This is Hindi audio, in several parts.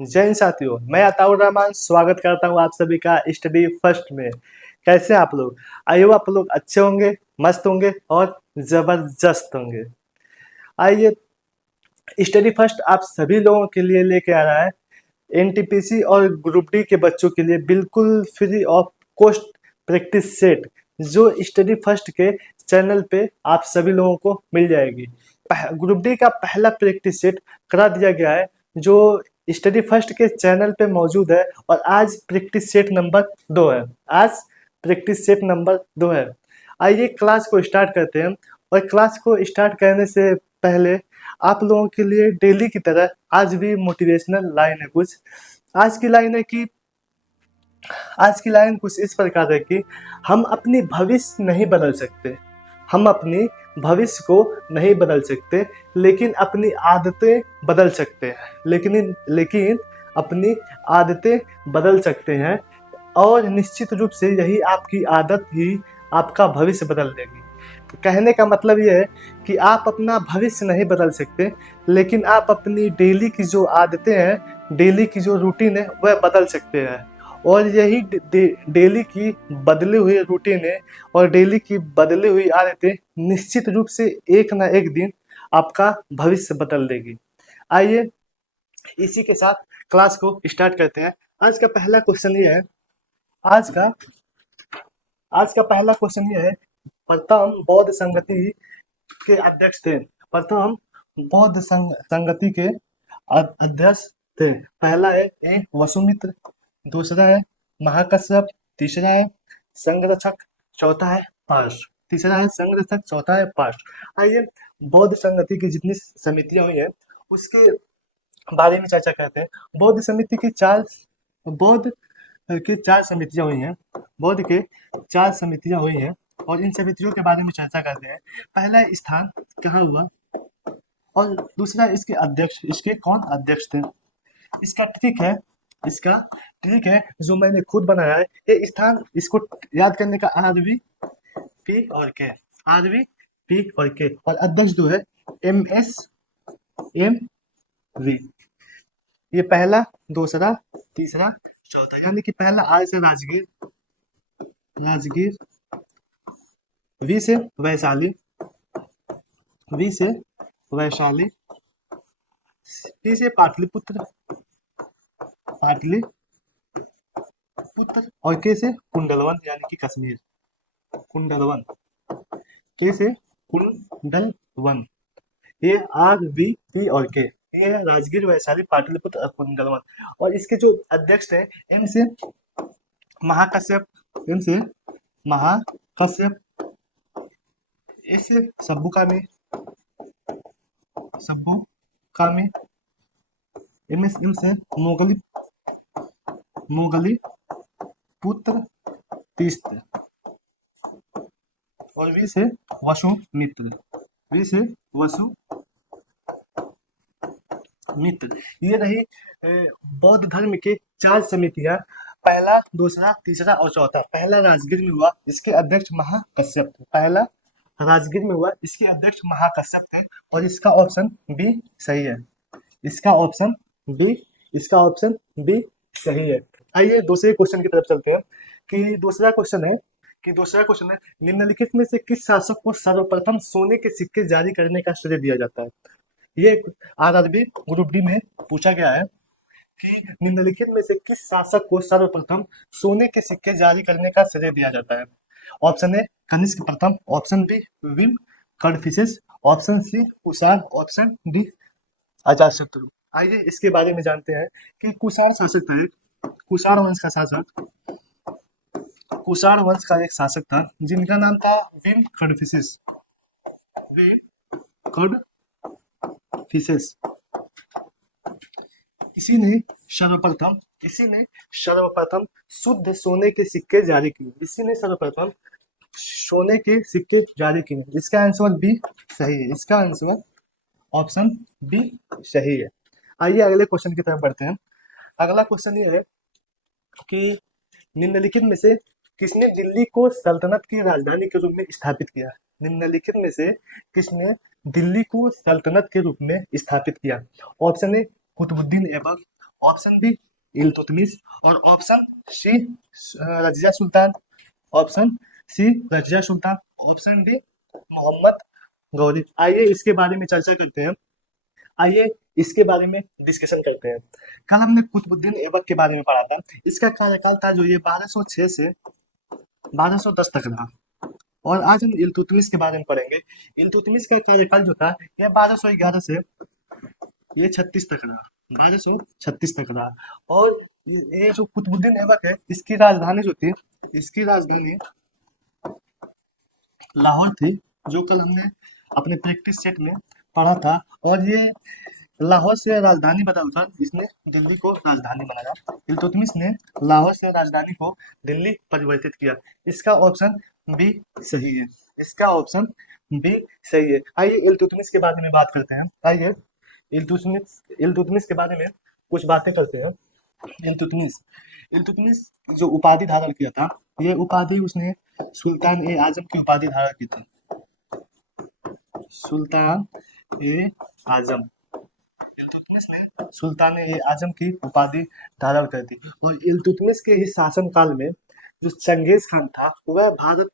जय हिंद साथियों, मैं अताउर रहमान स्वागत करता हूँ आप सभी का स्टडी फर्स्ट में। कैसे हैं आप लोग? आइए आप लोग अच्छे होंगे, मस्त होंगे और जबरदस्त होंगे। आइए, स्टडी फर्स्ट आप सभी लोगों के लिए लेके आ रहा है एनटीपीसी और ग्रुप डी के बच्चों के लिए बिल्कुल free of cost practice set, जो स्टडी फर्स्ट के चैनल पे आप सभी लोगों को मिल जाएगी। ग्रुप डी का पहला प्रैक्टिस सेट करा दिया गया है, जो स्टडी फर्स्ट के चैनल पे मौजूद है, और आज प्रैक्टिस सेट नंबर 2 है। आज प्रैक्टिस सेट नंबर 2 है। आइए क्लास को स्टार्ट करते हैं। और क्लास को स्टार्ट करने से पहले आप लोगों के लिए डेली की तरह आज भी मोटिवेशनल लाइन है कुछ। आज की लाइन है कि आज की लाइन कुछ इस प्रकार है कि हम अपनी भविष्य नहीं बदल सकते, हम अपनी भविष्य को नहीं बदल सकते, लेकिन अपनी आदतें बदल सकते हैं। लेकिन अपनी आदतें बदल सकते हैं, और निश्चित रूप से यही आपकी आदत ही आपका भविष्य बदल देगी। कहने का मतलब यह है कि आप अपना भविष्य नहीं बदल सकते, लेकिन आप अपनी डेली की जो आदतें हैं, डेली की जो रूटीन है, वह बदल सकते हैं। और यही डेली की बदली हुई रूटीनें और डेली की बदली हुई आदतें निश्चित रूप से एक ना एक दिन आपका भविष्य बदल देगी। आइए इसी के साथ क्लास को स्टार्ट करते हैं। आज का पहला क्वेश्चन ये है, आज का पहला क्वेश्चन ये है, प्रथम बौद्ध संगति के अध्यक्ष थे। प्रथम बौद्ध संगति के अध्यक्ष थे। पहला है ए वसुमित्र, दूसरा है महाकश्यप, तीसरा है संघरक्षक, चौथा है पार्श। तीसरा है संघरक्षक, चौथा है पार्श। आइए बौद्ध संगति की जितनी समितियां हुई हैं उसके बारे में चर्चा करते हैं। बौद्ध के 4 समितियां हुई हैं। बौद्ध के 4 समितियां हुई हैं, और इन समितियों के बारे में चर्चा करते हैं। पहला स्थान कहाँ हुआ, और दूसरा इसके अध्यक्ष, इसके कौन अध्यक्ष थे। इसका ट्रिक है जो मैंने खुद बनाया है। ये स्थान, इसको याद करने का आरवी पी और के, आरवी पी और के, और अध्यक्ष जो है एम एस एम वी। ये पहला, दूसरा, तीसरा, चौथा, यानी कि पहला आर से राजगीर, वी से वैशाली, वी से वैशाली, टी से पाटलिपुत्र, और के से कुंडलवन यानी कि कश्मीर, कुंडलवन, के से कुंडलवन। ये आर वी पी और के, ये है राजगीर, वैशाली, पाटलिपुत्र और कुंडलवन। और इसके जो अध्यक्ष थे, एम से महाकश्यप, एस से सब्बुकामी, एम से मोगली पुत्र तीस्त्र, और वी से वसुमित्र, ये रही बौद्ध धर्म के 4 समितियां। पहला, दूसरा, तीसरा और चौथा। पहला राजगीर में हुआ, इसके अध्यक्ष महाकश्यप थे। पहला राजगीर में हुआ, इसके अध्यक्ष महाकश्यप थे, और इसका ऑप्शन बी सही है। इसका ऑप्शन बी सही है। आइए दूसरे क्वेश्चन की तरफ चलते हैं। दूसरा क्वेश्चन है निम्नलिखित में से किस शासक को सर्वप्रथम सोने के सिक्के जारी करने का श्रेय दिया जाता है। ये आरआरबी ग्रुप डी में पूछा गया है कि निम्नलिखित में से किस शासक को सर्वप्रथम सोने के सिक्के जारी करने का श्रेय दिया जाता है। ऑप्शन ए कनिष्क प्रथम, option B Vima Kadphises, option C Kushan, option D Ajatashatru. आइए इसके बारे में जानते हैं कि कुषाण वंश का एक शासक था जिनका नाम था विम कड़फिसेस। इसी ने सर्वप्रथम शुद्ध सोने के सिक्के जारी किए। इसका आंसर बी सही है। इसका आंसर ऑप्शन बी सही है। आइए अगले क्वेश्चन की तरफ बढ़ते हैं। अगला क्वेश्चन ये है कि निम्नलिखित में से किसने दिल्ली को सल्तनत की राजधानी के रूप में स्थापित किया। निम्नलिखित में से किसने दिल्ली को सल्तनत के रूप में स्थापित किया। Option A Qutubuddin Aibak, option B Iltutmish और option C Razia Sultan, option C Razia Sultan, option D Mohammad Ghori. आइए इसके बारे में चर्चा करते हैं, आइए इसके बारे में डिस्कशन करते हैं। कल हमने कुतुबुद्दीन ऐबक के बारे में पढ़ा था। इसका कार्यकाल था जो ये 1206 से 1210 तक रहा। और आज हम इल्तुतमिश के बारे में पढ़ेंगे। इल्तुतमिश का कार्यकाल जो था यह 1211 से ये 36 तक रहा, 1236 तक रहा। और ये जो कुतुबुद्दीन ऐबक है, इसकी राजधानी जो थी, इसकी राजधानी लाहौर थी, जो कल हमने अपने प्रैक्टिस सेट में पढ़ा था। और ये लाहौर से राजधानी बदलकर इसने दिल्ली को राजधानी बनाया। इल्तुतमिश ने लाहौर से राजधानी को दिल्ली परिवर्तित किया। इसका ऑप्शन बी सही है, इसका ऑप्शन बी सही है। आइए इल्तुतमिश के बारे में बात करते हैं। आइए इल्तुतमिश के बारे में कुछ बातें करते हैं। इल्तुतमिश इल्तुतमिश जो उपाधि धारण किया था, ये उपाधि उसने सुल्तान ए आजम की उपाधि धारण की थी, सुल्तान ए आजम। इल्तुतमिश ने सुल्तान ए आजम की उपाधि धारण कर दी। और इल्तुतमिश के ही शासन काल में जो चंगेज खान था वह भारत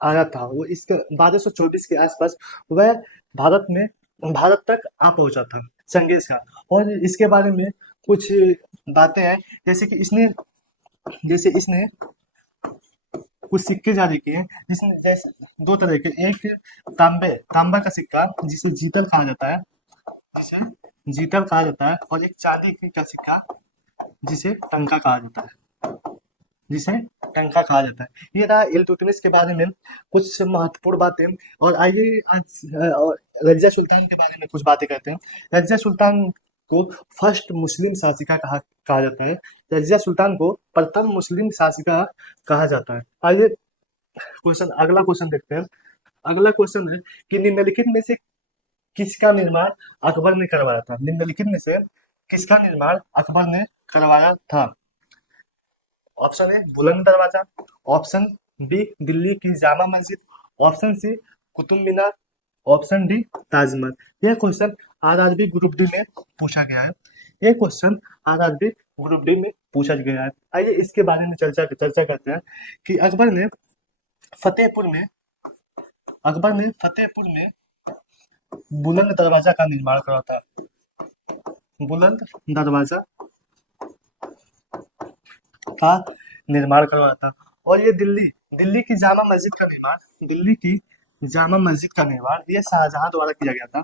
आया था। वो इसके 1224 के आसपास वह भारत तक आ पहुंचा था चंगेज खान। और इसके बारे में कुछ बातें हैं, जैसे इसने कुछ सिक्के जारी किए, जिसमें जैसे दो तरह के, एक तांबा का सिक्का जिसे जीतल कहा जाता है, और एक चांदी का सिक्का जिसे टंका कहा जाता है। ये रहा इल्तुतमिश के बारे में कुछ महत्वपूर्ण बातें। और आइए आज रजिया सुल्तान के बारे में कुछ बातें करते हैं। रजिया सुल्तान को फर्स्ट मुस्लिम शासिका कहा जाता है। रजिया सुल्तान को प्रथम मुस्लिम शासिका कहा जाता है। आइए अगला क्वेश्चन देखते हैं। अगला क्वेश्चन है कि निम्नलिखित में से किसका निर्माण अकबर ने करवाया था? निम्नलिखित में से किसका निर्माण अकबर ने करवाया था? ऑप्शन ए बुलंद दरवाजा, ऑप्शन बी दिल्ली की Jama Masjid, option C Qutub Minar, option D Taj Mahal. यह क्वेश्चन आरआरबी ग्रुप डी में पूछा गया है। यह क्वेश्चन आरआरबी ग्रुप डी में पूछा गया है। आइए इसके बारे में चर्चा करते हैं कि अकबर ने फतेहपुर में बुलंद दरवाजा का निर्माण करा था। बुलंद दरवाजा का निर्माण करवाया था। और ये दिल्ली की जामा मस्जिद का निर्माण ये शाहजहां द्वारा किया गया था।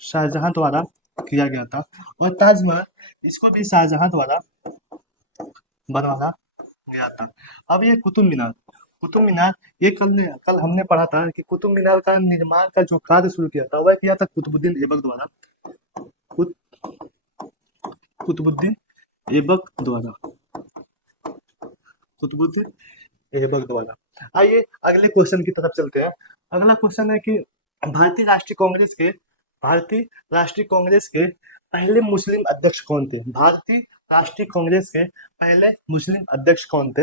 शाहजहां द्वारा किया गया था। और ताजमहल इसको भी शाहजहां द्वारा बनवाया गया था। अब ये कुतुब मीनार ये कल हमने पढ़ा था कि कुतुब मीनार का निर्माण का जो कार्य शुरू किया था वह किया था कुतुबुद्दीन ऐबक द्वारा। कुतुबुद्दीन ऐबक द्वारा। आइए अगले क्वेश्चन की तरफ चलते हैं। अगला क्वेश्चन है कि भारतीय राष्ट्रीय कांग्रेस के पहले मुस्लिम अध्यक्ष कौन थे? भारतीय राष्ट्रीय कांग्रेस के पहले मुस्लिम अध्यक्ष कौन थे?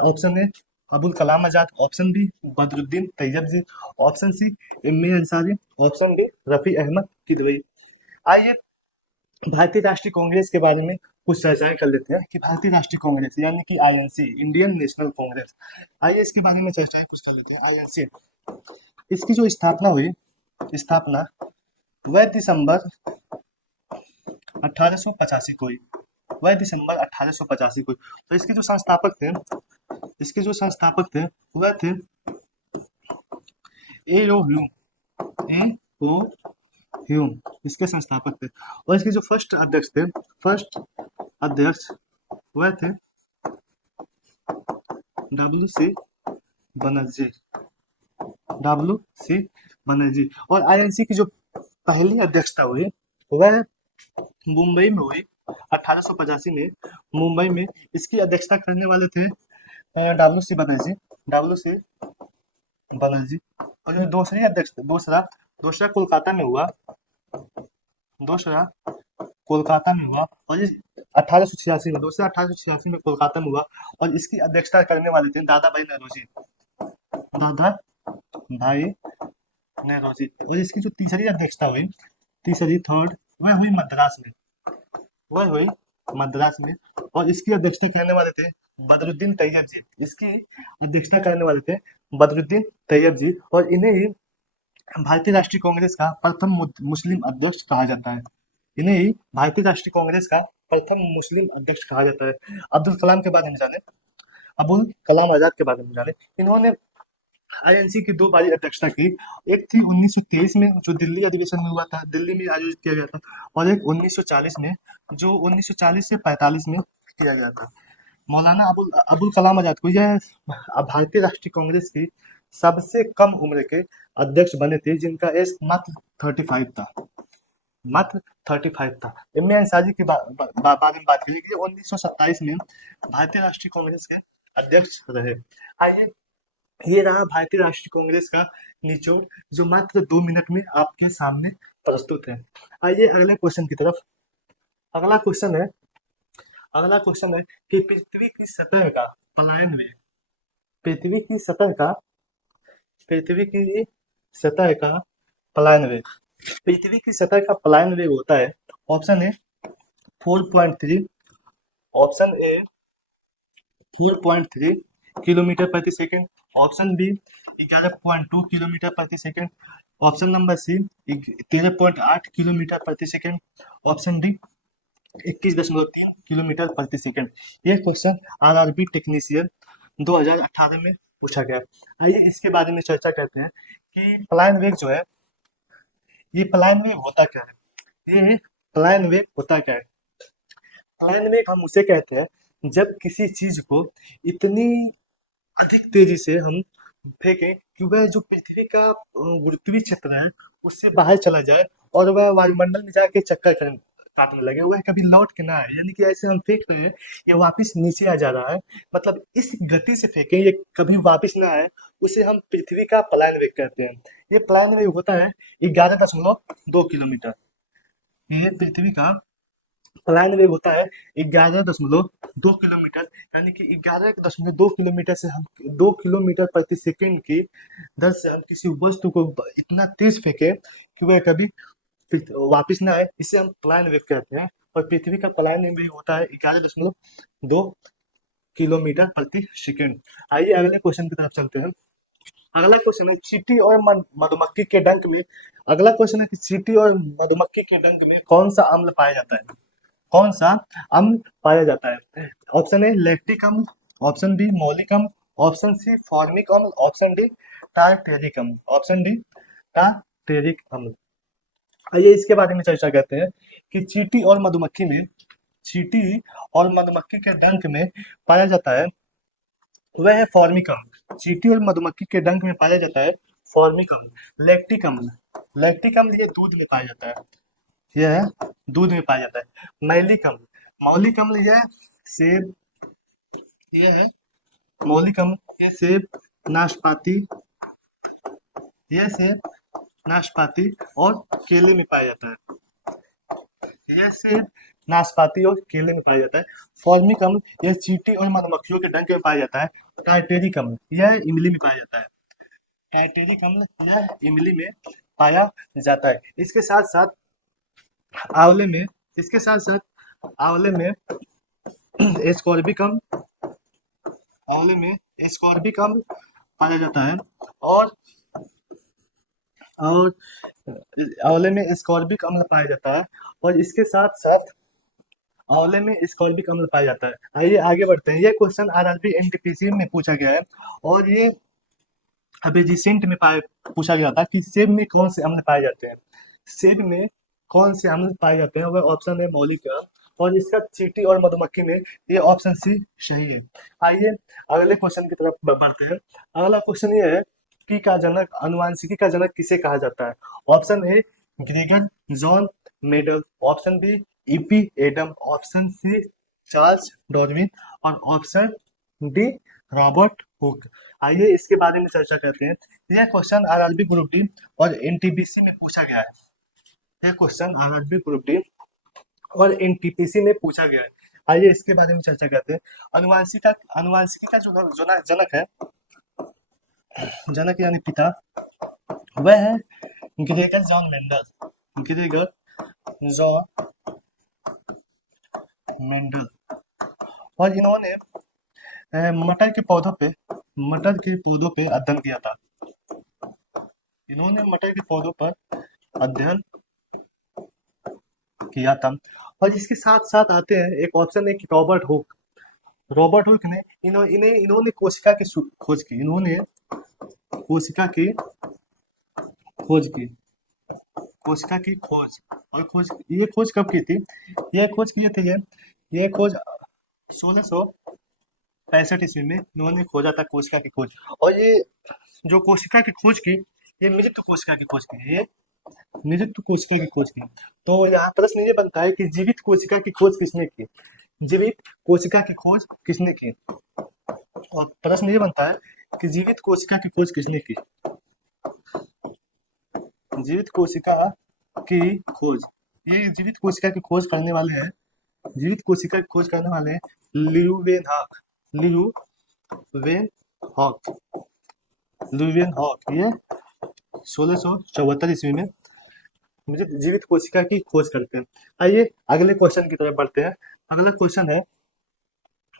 Option A Abul Kalam Azad, option B Badruddin Tyabji, option C M A Ansari, option B Rafi Ahmed Kidwai. आइए भारतीय राष्ट्रीय कांग्रेस के बारे में कुछ चर्चाएं कर लेते हैं कि भारतीय राष्ट्रीय कांग्रेस यानी कि आईएनसी, इंडियन नेशनल कांग्रेस। आइए इसके बारे में चर्चाएं कुछ कर लेते हैं। आईएनसी, इसकी जो स्थापना वह दिसंबर 1885 को हुई। तो इसके जो संस्थापक थे वह थे ए.ओ. ह्यूम, इसके संस्थापक थे। और इसके जो फर्स्ट अध्यक्ष वह थे डब्ल्यू.सी. बनर्जी। और आईएनसी की जो पहली अध्यक्षता हुई वह मुंबई में हुई 1885 में। मुंबई में इसकी अध्यक्षता करने वाले थे डब्ल्यू.सी. बनर्जी। और जो दूसरा कोलकाता में हुआ। और इस 1886 में कोलकाता में हुआ। और इसकी अध्यक्षता करने वाले थे दादा भाई नौरोजी। और इसकी जो तीसरी अध्यक्षता हुई, वह हुई मद्रास में। वह हुई मद्रास में, और इसकी अध्यक्षता करने वाले थे बदरुद्दीन तैयब जी। इसकी अध्यक्षता करने वाले थे बदरुद्दीन तैयब जी, और इन्हें ही भारतीय राष्ट्रीय कांग्रेस का प्रथम मुस्लिम अध्यक्ष कहा जाता है। इन्हें ही भारतीय राष्ट्रीय कांग्रेस का प्रथम मुस्लिम अध्यक्ष कहा जाता है। अब्दुल कलाम के बारे में जाने, अबुल कलाम आजाद के बारे में जाने। इन्होंने आईएनसी की 2 बारी अध्यक्षता की। एक थी 1923 में, जो दिल्ली अधिवेशन में हुआ था, दिल्ली में आयोजित किया गया था, और एक 1940 में, जो 1940 से 45 में किया गया था। मौलाना अबुल अबुल कलाम आजाद को यह भारतीय राष्ट्रीय कांग्रेस की सबसे कम उम्र के अध्यक्ष बने थे, जिनका एज मात्र 35 था, मात्र 35 था। इम्तियाज अंसारी के बारे में बात करें कि 1927 में भारतीय राष्ट्रीय कांग्रेस के अध्यक्ष रहे। आइए, ये रहा भारतीय राष्ट्रीय कांग्रेस का निचोड़, जो मात्र 2 मिनट में आपके सामने प्रस्तुत है। आइए अगले क्वेश्चन की तरफ। अगला क्वेश्चन है कि पृथ्वी की सतह का पलायन वेग, पृथ्वी की सतह का पृथ्वी की सतह का पलायन वेग, पृथ्वी की सतह का पलायन वेग होता है, option A 4.3, option A 4.3 kilometre प्रति सेकंड, ऑप्शन बी 11.2 किलोमीटर प्रति second, option number C 13.8 kilometre प्रति सेकंड, ऑप्शन डी 21.3 किलोमीटर प्रति सेकंड। यह क्वेश्चन आरआरबी टेक्नीशियन 2018 में पूछा गया। आइए इसके बारे में चर्चा करते हैं कि पलायन वेग जो है, ये पलायन वेग होता क्या है। ये पलायन वेग होता क्या है? पलायन वेग हम उसे कहते हैं जब किसी चीज को इतनी अधिक तेजी से हम फेंकें कि वह जो पृथ्वी का गुरुत्वीय क्षेत्र है उससे बाहर चला जाए, और वह वायुमंडल में जाके चक्कर काटने लगे, वह कभी लौट के ना आए। यानी कि ऐसे हम फेंक रहे हैं, ये वापस नीचे आ जा रहा है, मतलब इस गति से फेंकें ये कभी वापस ना आए, उसे हम पृथ्वी का पलायन वेग कहते हैं। ये पलायन वेग होता है 11.2 किलोमीटर। ये पृथ्वी का पलायन वेग होता है 11.2 किलोमीटर, यानी कि 11.2 किलोमीटर से हम 2 किलोमीटर प्रति सेकंड की दर से हम किसी वस्तु को इतना तेज फेंके कि वह कभी वापिस ना आए, इसे हम पलायन वेग कहते हैं। और पृथ्वी का पलायन वेग होता है 11.2 किलोमीटर प्रति सेकंड। आइए अगले क्वेश्चन की तरफ चलते हैं। अगला क्वेश्चन है चींटी और मधुमक्खी के डंक में, अगला क्वेश्चन है कि चींटी और मधुमक्खी के डंक में कौन सा अम्ल पाया जाता है, कौन सा अम्ल पाया जाता है। ऑप्शन ए लैक्टिक अम्ल, ऑप्शन बी मौलिक अम्ल, ऑप्शन सी फॉर्मिक अम्ल, ऑप्शन डी टारटेरिक अम्ल, ऑप्शन डी टारटेरिक अम्ल। आइए इसके बारे में चर्चा करते हैं कि चींटी और मधुमक्खी में, चींटी और मधुमक्खी के डंक में पाया जाता है वह है फॉर्मिक अम्ल। चींटी और मधुमक्खी के डंक में पाया जाता है फॉर्मिक अम्ल। लैक्टिक अम्ल, लैक्टिक अम्ल ये दूध में पाया जाता है, यह दूध में पाया जाता है। मैलिक अम्ल, मौलिक अम्ल यह सेब, यह है मौलिक अम्ल, ये सेब, नाशपाती, यह सेब, नाशपाती और केले में पाया जाता है। यह सेब, नाशपाती और केले में पाया जाता है। फॉर्मिक अम्ल यह चींटी और मधुमक्खियों के डंक में पाया जाता है। टार्टेरिक अम्ल यह इमली में पाया जाता है। टार्टेरिक अम्ल यह इमली में पाया जाता है। इसके साथ साथ आंवले में, इसके साथ साथ आंवले में एस्कॉर्बिक अम्ल, आंवले में एस्कॉर्बिक अम्ल पाया जाता है, और और आंवले में एस्कॉर्बिक अम्ल पाया जाता है, और इसके साथ साथ आंवले में एस्कॉर्बिक अम्ल पाया जाता है। आइए आगे बढ़ते हैं। ये क्वेश्चन आरआरबी एनटीपीसी में पूछा गया है, और ये अभी रिसेंट में पूछा गया था कि सेब में कौन से अम्ल पाए जाते हैं। सेब में कौन से अम्ल पाए जाते हैं, वह ऑप्शन है मौलिक अम्ल, और इसका चींटी और मधुमक्खी में ये ऑप्शन सी सही है। आइए अगले क्वेश्चन की तरफ बढ़ते हैं। अगला क्वेश्चन ये है कि का जनक, अनुवांशिकी का जनक किसे कहा जाता है। Option A Gregor John Mendel, option B EP Adam, option C Charles Darwin, और ऑप्शन डी रॉबर्ट हुक। आइए इसके बारे में चर्चा करते हैं। यह क्वेश्चन आरआरबी ग्रुप डी और एनटीपीसी में पूछा गया है। यह क्वेश्चन आरआरबी ग्रुप डी और एनटीपीसी में पूछा गया है। आइए इसके बारे में चर्चा करते हैं। अनुवांशिकी का जो जनक है, जनक यानी पिता, वह है Gregor John Mendel, Gregor John Mendel. और इन्होंने मटर के पौधों पे अध्ययन किया था। इन्होंने मटर के पौधों पर अध्ययन किया था। और इसके साथ साथ आते हैं एक ऑप्शन है कि रॉबर्ट हुक ने इन्होंने कोशिका की खोज की। इन्होंने कोशिका की खोज की। कोशिका की खोज और खोज ये खोज कब की थी? ये खोज किए थे ये खोज 1665 ईस्वी में इन्होंने खोजा था कोशिका की खोज। और ये जो कोशिका की खोज की, ये मृत कोशिका की खोज की। ये मृत कोशिका की खोज की। तो यहाँ प्रश्न ये बनता है कि जीवित कोशिका की खोज किसने की? जीवित कोशिका की खोज किसने की? और प्रश्न ये बनता है कि जीवित कोशिका की खोज किसने की? जीवित कोशिका की खोज, ये जीवित कोशिका की खोज करने वाले हैं, जीवित कोशिका की खोज करने वाले हैं ल्यूवेनहॉक। ये 1674 ईस्वी में मुझे जीवित कोशिका की खोज करते हैं। आइए अगले क्वेश्चन की तरफ बढ़ते हैं। अगला क्वेश्चन है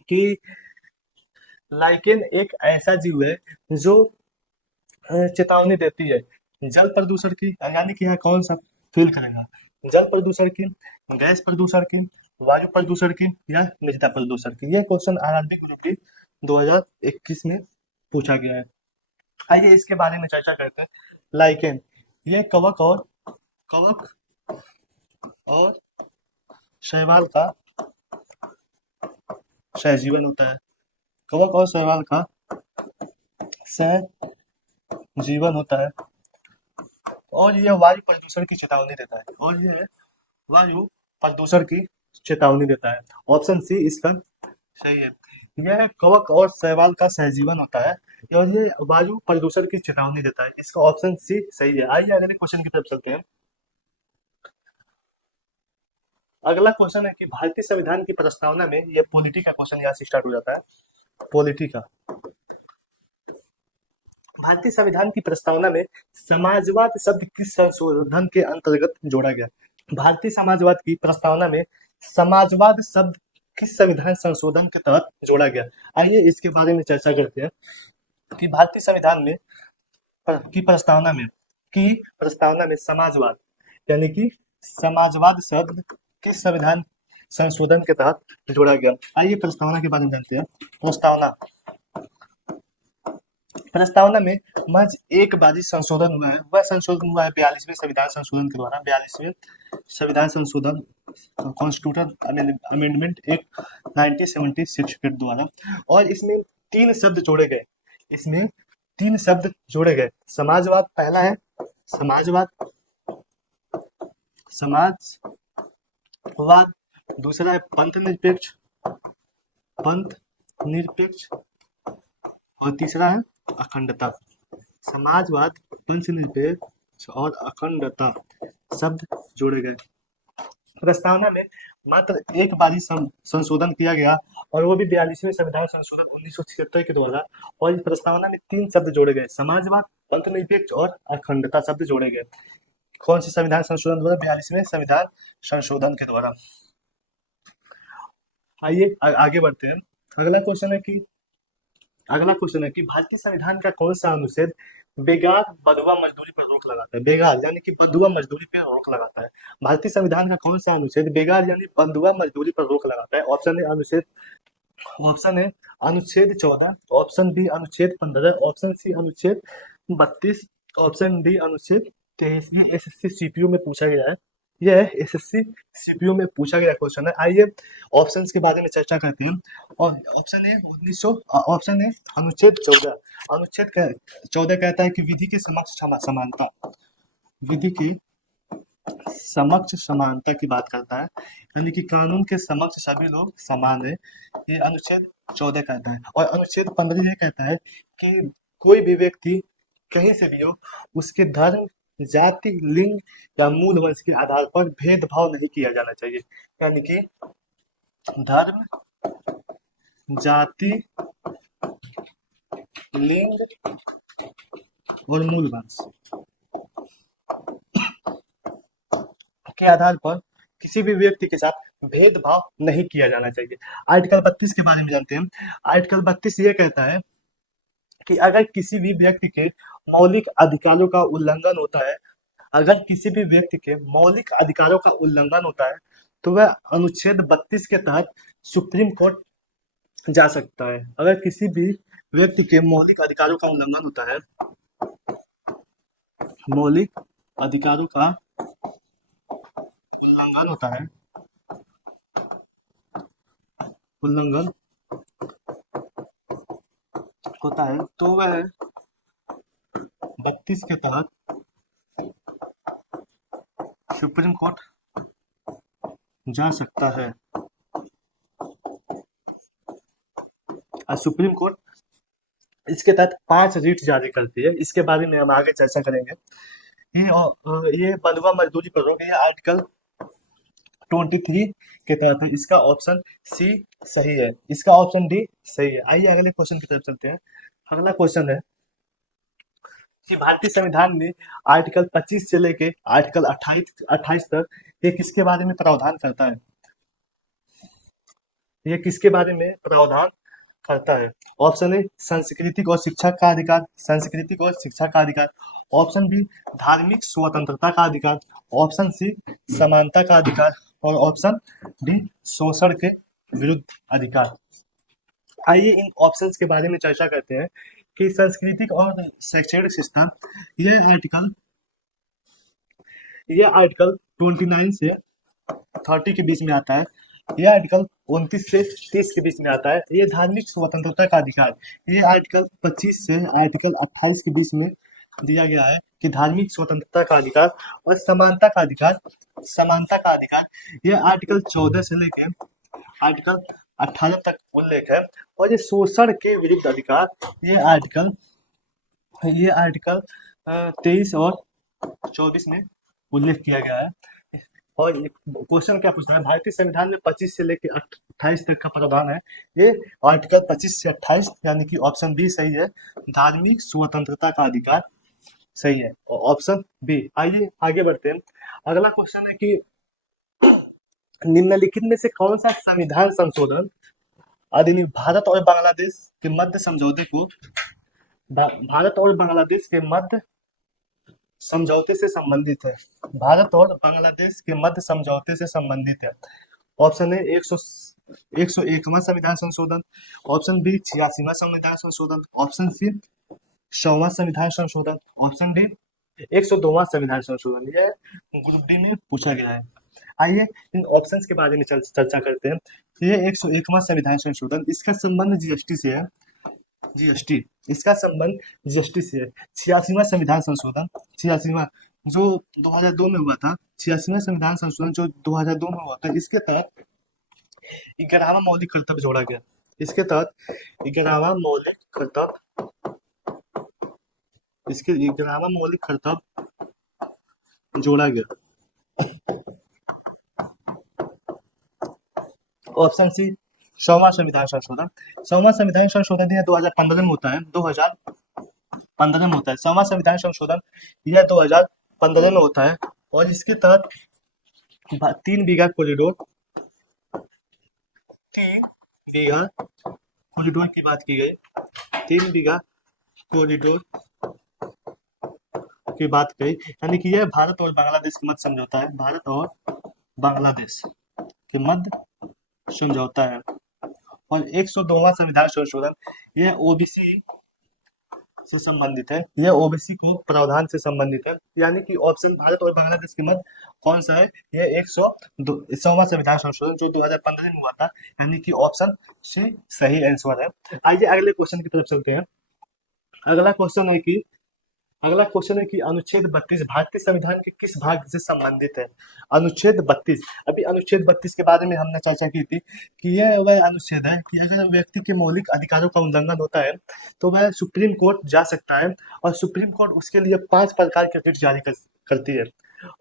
कि लाइकेन एक ऐसा जीव है जो चेतावनी देती है जल प्रदूषण की, यानी कि यहाँ कौन सा फील करेगा? जल प्रदूषण की, गैस प्रदूषण की, वायु प्रदूषण की या मृदा प्रदूषण की? ये क्वेश्चन आरआरबी ग्रुप डी 2021 में पूछा गया है। आइए इसके बारे में चर्चा करते हैं। लाइकेन ये कवक और शैवाल का सहजीवन होता है। कवक और शैवाल का सहजीवन होता है और यह वायु प्रदूषण की चेतावनी देता है। और यह वायु प्रदूषण की चेतावनी देता है। ऑप्शन सी इसका सही है। यह कवक और शैवाल का सहजीवन होता है और ये वायु प्रदूषण की चेतावनी देता है। इसका ऑप्शन सी सही है। आइए अगले क्वेश्चन की तरफ चलते हैं। अगला क्वेश्चन है कि भारतीय संविधान की प्रस्तावना में, ये पॉलिटी का क्वेश्चन यहाँ से स्टार्ट हो जाता है। पॉलिटी का, भारतीय संविधान की प्रस्तावना में समाजवाद शब्द किस संशोधन के अंतर्गत जोड़ा गया? भारतीय समाजवाद की प्रस्तावना में समाजवाद शब्द किस संविधान संशोधन के तहत जोड़ा गया? आइए इसके बारे में चर्चा करते हैं कि भारतीय संविधान में की प्रस्तावना में समाजवाद, यानी कि समाजवाद शब्द किस संविधान संशोधन के तहत जोड़ा गया? आइए प्रस्तावना के बारे में जानते हैं। प्रस्तावना में महज एक बारी संशोधन हुआ है। वह संशोधन हुआ है 42वें संविधान संशोधन के द्वारा। 42वें संविधान संशोधन, कॉन्स्टिट्यूशन अमेंडमेंट एक्ट 1976 के द्वारा। और इसमें तीन शब्द जोड़े गए। समाजवाद पहला है, समाजवाद। दूसरा है पंथ निरपेक्ष और तीसरा है अखंडता। समाजवाद, पंथ निरपेक्ष और अखंडता शब्द जोड़े गए। प्रस्तावना में मात्र एक बारी संशोधन किया गया और वो भी 42वें संविधान संशोधन 1976 के द्वारा। और इस प्रस्तावना में तीन शब्द जोड़े गए, समाजवाद, पंथ निरपेक्ष और अखंडता शब्द जोड़े गए। कौन से संविधान संशोधन द्वारा? 42वें संविधान संशोधन के द्वारा। आइए आगे बढ़ते हैं। अगला क्वेश्चन है कि भारतीय संविधान का कौन सा अनुच्छेद बेगार बंधुआ मजदूरी पर रोक लगाता है? बेगार यानी कि बंधुआ मजदूरी पर रोक लगाता है। भारतीय संविधान का कौन सा अनुच्छेद बेगार यानी बंधुआ मजदूरी पर रोक लगाता है? ऑप्शन है अनुच्छेद 14, ऑप्शन बी अनुच्छेद 15, ऑप्शन सी अनुच्छेद 32, ऑप्शन डी अनुच्छेद 23। ये एसएससी सीपीयू में पूछा गया है। यह एसएससी सीपीयू में पूछा गया क्वेश्चन है। आइए ऑप्शंस के बारे में चर्चा करते हैं। और ऑप्शन है अनुच्छेद 14। अनुच्छेद 14 कहता है कि विधि के समक्ष समानता, विधि की समक्ष समानता की बात करता है, यानी कि कानून के समक्ष सभी लोग समान है। ये अनुच्छेद 14 कहता है। और अनुच्छेद 15 ये कहता है कि कोई भी व्यक्ति कहीं से भी हो, उसके धर्म, जाति, लिंग या मूल वंश के आधार पर भेदभाव नहीं किया जाना चाहिए। यानी कि धर्म, जाति, लिंग और मूल वंश के आधार पर किसी भी व्यक्ति के साथ भेदभाव नहीं किया जाना चाहिए। आर्टिकल 32 के बारे में जानते हैं। आर्टिकल 32 ये कहता है कि अगर किसी भी व्यक्ति के मौलिक अधिकारों का उल्लंघन होता है, अगर किसी भी व्यक्ति के मौलिक अधिकारों का उल्लंघन होता है, तो वह अनुच्छेद 32 के तहत सुप्रीम कोर्ट जा सकता है। अगर किसी भी व्यक्ति के मौलिक अधिकारों का उल्लंघन होता है, मौलिक अधिकारों का उल्लंघन होता है तो वह 32 के तहत सुप्रीम कोर्ट जा सकता है। और सुप्रीम कोर्ट इसके तहत 5 रिट जारी करती है। इसके बारे में हम आगे चर्चा करेंगे। ये बंधुआ मजदूरी पर रोक, ये आर्टिकल 23 के तहत है। इसका ऑप्शन सी सही है, इसका ऑप्शन डी सही है। आइए अगले क्वेश्चन की तरफ चलते हैं। अगला क्वेश्चन है कि भारतीय संविधान में आर्टिकल 25 से लेके आर्टिकल 28 तक ये किसके बारे में प्रावधान करता है? ये किसके बारे में प्रावधान करता है? ऑप्शन ए सांस्कृतिक और शिक्षा का अधिकार, सांस्कृतिक और शिक्षा का अधिकार। ऑप्शन बी धार्मिक स्वतंत्रता का अधिकार। ऑप्शन सी समानता का अधिकार। और ऑप्शन डी शोषण के विरुद्ध अधिकार। आइए इन ऑप्शंस के बारे में चर्चा करते हैं कि सांस्कृतिक और शैक्षणिक शिक्षा, ये आर्टिकल 29 से 30 के बीच में आता है। ये आर्टिकल 29 से 30 के बीच में आता है। ये धार्मिक स्वतंत्रता का अधिकार, ये आर्टिकल 25 से आर्टिकल 28 के बीच में दिया गया है कि धार्मिक स्वतंत्रता का अधिकार और समानता का अधिकार। ये आर्टिकल 14 से लेकर आर्टिकल 18 तक उल्लेख है। और ये शोषण के विरुद्ध अधिकार, ये आर्टिकल 23 और 24 में उल्लेख किया गया है। और क्वेश्चन क्या पूछना है, भारतीय संविधान में 25 से लेकर 28 तक का प्रावधान है। ये आर्टिकल 25 से 28 यानी कि ऑप्शन बी सही है, धार्मिक स्वतंत्रता का अधिकार सही है, ऑप्शन बी। आइए आगे बढ़ते हैं। अगला क्वेश्चन है कि निम्नलिखित में से कौन सा संविधान संशोधन अधिनियम भारत और बांग्लादेश के मध्य समझौते से संबंधित है? भारत और बांग्लादेश के मध्य समझौते से संबंधित है। ऑप्शन ए 101वां संविधान संशोधन। ऑप्शन बी 86वां संविधान संशोधन। ऑप्शन सी 100वां संविधान संशोधन। ऑप्शन डी 102वां संविधान संशोधन। यह ग्रुप डी में पूछा गया है। आइए इन ऑप्शंस के बारे में चर्चा करते हैं। ये 101वां संविधान संशोधन, इसका संबंध जीएसटी से है। इसका संबंध जीएसटी से है। 86वां संविधान संशोधन, 86वां जो 2002 में हुआ था, 86वां संविधान संशोधन जो 2002 में हुआ था, इसके तहत 11वां मौलिक कर्तव्य जोड़ा गया। इसके तहत 11वां मौलिक कर्तव्य जोड़ा गया। ऑप्शन सी 100वां संविधान संशोधन। 100वां संविधान संशोधन यह 2015 में होता है। 2015 में होता है 100वां संविधान संशोधन, यह 2015 में होता है। और इसके तहत 3 बीघा कॉरिडोर की बात की गई। 3 बीघा कॉरिडोर की बात कही, यानी कि यह भारत और बांग्लादेश के मध्य समझौता है। भारत और बांग्लादेश के मध्य समझौता है। और 102वां संविधान संशोधन यह ओबीसी से संबंधित है। यह ओबीसी को प्रावधान से संबंधित है, यानी कि ऑप्शन भारत और बांग्लादेश के मध्य कौन सा है? यह 100वां संविधान संशोधन जो 2015 में हुआ था, यानी कि ऑप्शन सी सही आंसर है। आइए अगले क्वेश्चन की तरफ चलते हैं। अगला क्वेश्चन है कि अनुच्छेद 32 भारतीय संविधान के किस भाग से संबंधित है? अनुच्छेद 32, अभी अनुच्छेद 32 के बारे में हमने चर्चा की थी कि यह वह अनुच्छेद है कि अगर व्यक्ति के मौलिक अधिकारों का उल्लंघन होता है तो वह सुप्रीम कोर्ट जा सकता है। और सुप्रीम कोर्ट उसके लिए 5 प्रकार के रिट जारी करती है।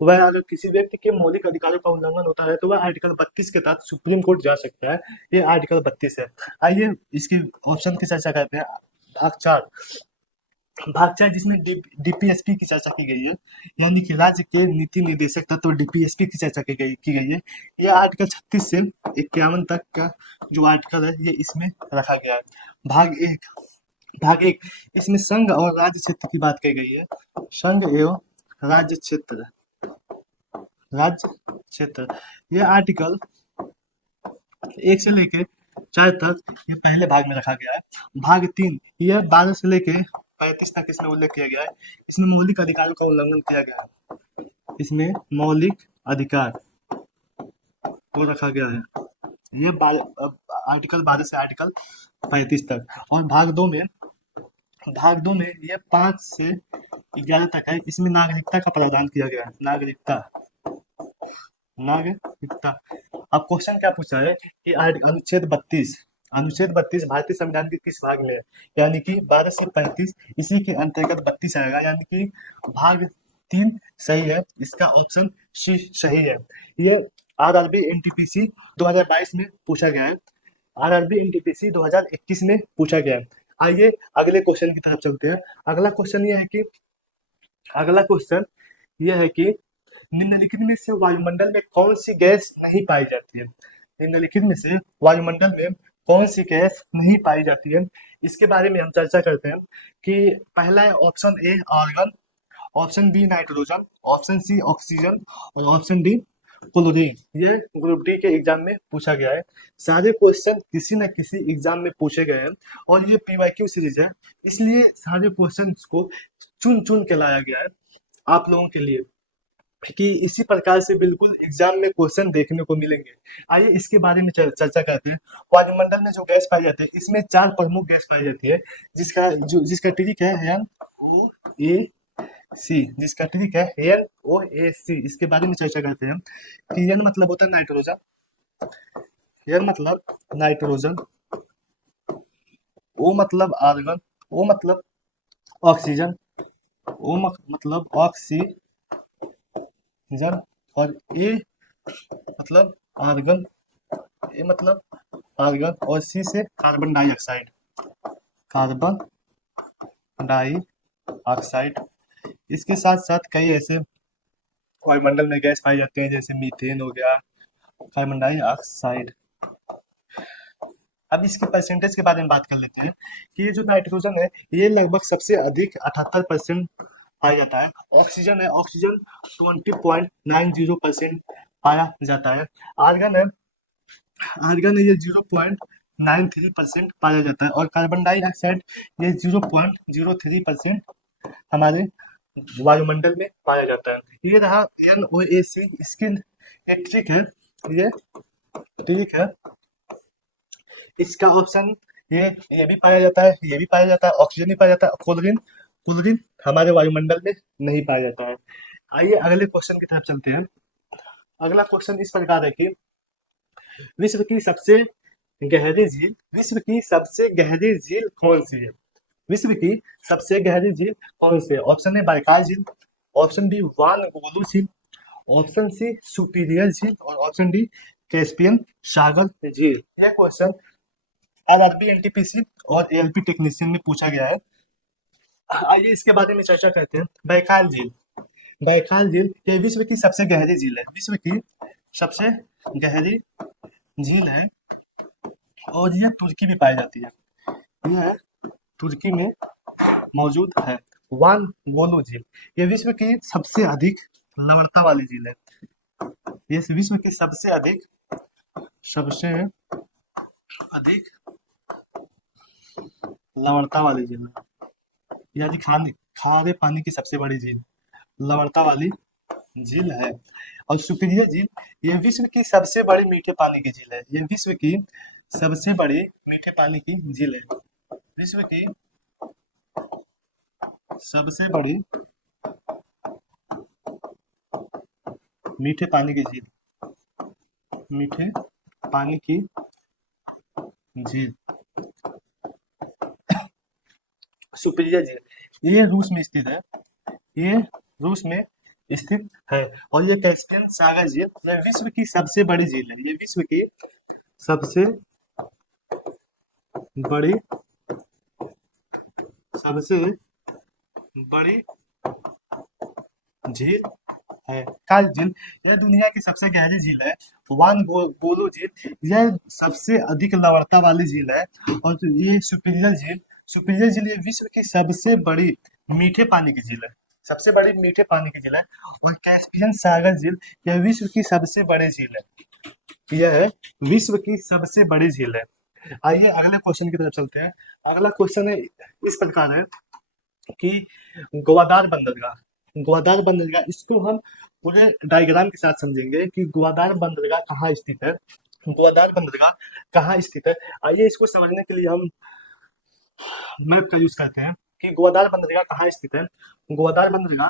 वह अगर किसी व्यक्ति के मौलिक अधिकारों का उल्लंघन होता है तो वह आर्टिकल 32 के तहत सुप्रीम कोर्ट जा सकता है। ये आर्टिकल 32 है। आइए इसकी ऑप्शन की चर्चा करते हैं। भाग 4 भाग 4 जिसमें डीपीएसपी की चर्चा की गई है, यानी कि राज्य के नीति निर्देशक तत्व डीपीएसपी की चर्चा की गई है। यह आर्टिकल 36 से 51 तक का जो आर्टिकल है ये इसमें रखा गया है। भाग एक इसमें संघ और राज्य क्षेत्र की बात की गई है। संघ एवं राज्य क्षेत्र, यह आर्टिकल 1 से लेके 4 तक ये पहले भाग में रखा गया है। भाग 3 यह 12 से लेके 35 तक इसमें उल्लेख किया गया है। इसमें मौलिक अधिकारों का उल्लंघन किया गया है। इसमें मौलिक अधिकार को रखा गया है। ये आर्टिकल 12 से आर्टिकल 35 तक। और भाग दो में ये 5 से 11 तक है। इसमें नागरिकता का प्रावधान किया गया है। नागरिकता। अब क्वेश्चन क्या पूछा है कि अनुच्छेद 32 भारतीय संविधान के किस भाग में है? यानी कि 12 से 35 इसी के अंतर्गत 32 आएगा, यानी कि भाग 3 सही है। इसका ऑप्शन सी सही है। ये आरआरबी एनटीपीसी 2022 में पूछा गया है। आरआरबी एनटीपीसी 2021 में पूछा गया है। आइए अगले क्वेश्चन की तरफ चलते हैं। अगला क्वेश्चन यह है कि निम्नलिखित में से वायुमंडल में कौन सी गैस नहीं पाई जाती है? निम्नलिखित में से वायुमंडल में कौन सी गैस नहीं पाई जाती है, इसके बारे में हम चर्चा करते हैं। कि पहला है option A argon, option B nitrogen, option C oxygen और ऑप्शन डी क्लोरीन। ये ग्रुप डी के एग्जाम में पूछा गया है। सारे क्वेश्चन किसी न किसी एग्जाम में पूछे गए हैं और ये पीवाईक्यू सीरीज है, इसलिए सारे क्वेश्चन को चुन चुन के लाया गया है आप लोगों के लिए, कि इसी प्रकार से बिल्कुल एग्जाम में क्वेश्चन देखने को मिलेंगे। आइए इसके बारे में चर्चा करते हैं। वायुमंडल में जो गैस पाई जाती है, इसमें 4 प्रमुख गैस पाई जाती है, जिसका ट्रिक है NOAC, जिसका ट्रिक है NOAC। इसके बारे में चर्चा करते हैं कि N मतलब होता है नाइट्रोजन, N मतलब नाइट्रोजन, O मतलब आर्गन, O मतलब ऑक्सीजन, O मतलब ऑक्सीजन और ए मतलब आर्गन, और सी से कार्बन डाइऑक्साइड, इसके साथ साथ कई ऐसे वायुमंडल में गैस पाई जाती हैं, जैसे मीथेन हो गया, कार्बन डाइऑक्साइड। अब इसके परसेंटेज के बारे में बात कर लेते हैं कि ये जो नाइट्रोजन है ये लगभग सबसे अधिक 78% पाया जाता है। ऑक्सीजन 20.90% पाया जाता है। आर्गन ये 0.93% पाया जाता है और कार्बन डाइऑक्साइड ये 0.03% हमारे वायुमंडल में पाया जाता है। ये रहा NOAC। इसकी एक ट्रिक है, इसका ऑप्शन ये भी पाया जाता है, ये भी पाया जाता है, ऑक्सीजन भी पाया जाता है, क्लोरीन हमारे वायुमंडल में नहीं पाया जाता है। आइए अगले क्वेश्चन की तरफ चलते हैं। अगला क्वेश्चन इस प्रकार है कि विश्व की सबसे गहरी झील कौन सी है? विश्व की सबसे गहरी झील कौन सी है? ऑप्शन है बाइकाल झील, ऑप्शन बी वानगोलू झील, ऑप्शन सी सुपीरियर झील और ऑप्शन डी कैस्पियन सागर झील। यह क्वेश्चन आरआरबी एनटीपीसी और एएलपी टेक्नीशियन में पूछा गया है। आइए इसके बारे में चर्चा करते हैं। बैकाल झील ये विश्व की सबसे गहरी झील है, विश्व की सबसे गहरी झील है और यह तुर्की में पाई जाती है। यह तुर्की में मौजूद है। वान गोलू झील ये विश्व की सबसे अधिक लवणता वाली झील है। ये विश्व की सबसे अधिक लवणता वाली झील है, यानी खारे पानी की सबसे बड़ी झील लवणता वाली झील है। और सुपीरियर झील ये विश्व की सबसे बड़ी मीठे पानी की झील है। ये विश्व की सबसे बड़ी मीठे पानी की झील है, विश्व की सबसे बड़ी मीठे पानी की झील सुपीरियर झील ये रूस में स्थित है। और ये कैस्पियन सागर झील यह विश्व की सबसे बड़ी झील है। ये विश्व की सबसे बड़ी झील है। काली झील यह दुनिया की सबसे गहरी झील है। गोलू झील यह सबसे अधिक लवणता वाली झील है। और जो ये सुपीरियर झील ये विश्व की सबसे बड़ी मीठे पानी की झील है। सबसे बड़ी मीठे पानी की झील है। और कैस्पियन सागर झील यह विश्व की सबसे बड़ी झील है। यह विश्व की सबसे बड़ी झील है। आइए अगले क्वेश्चन की तरफ चलते हैं। अगला क्वेश्चन है इस प्रकार है कि ग्वादार बंदरगाह इसको हम पूरे डायग्राम के साथ समझेंगे कि ग्वादार बंदरगाह कहाँ स्थित है। ग्वादार बंदरगाह कहाँ स्थित है, आइए इसको समझने के लिए हम मैप का यूज करते हैं कि ग्वादार बंदरगाह कहाँ स्थित है। ग्वादार बंदरगाह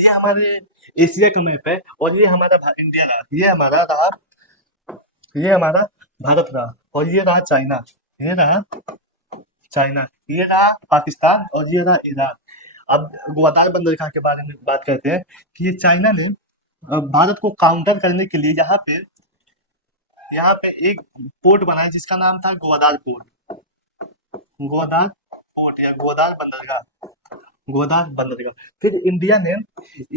ये हमारे एशिया का मैप है और ये हमारा इंडिया रहा, ये हमारा भारत रहा और ये रहा चाइना, ये रहा चाइना, ये रहा पाकिस्तान और ये रहा ईरान। अब ग्वादार बंदरगाह के बारे में बात करते हैं कि ये चाइना ने भारत को काउंटर करने के लिए यहाँ पे एक पोर्ट बनाया जिसका नाम था ग्वादार पोर्ट या ग्वादार बंदरगाह। फिर इंडिया ने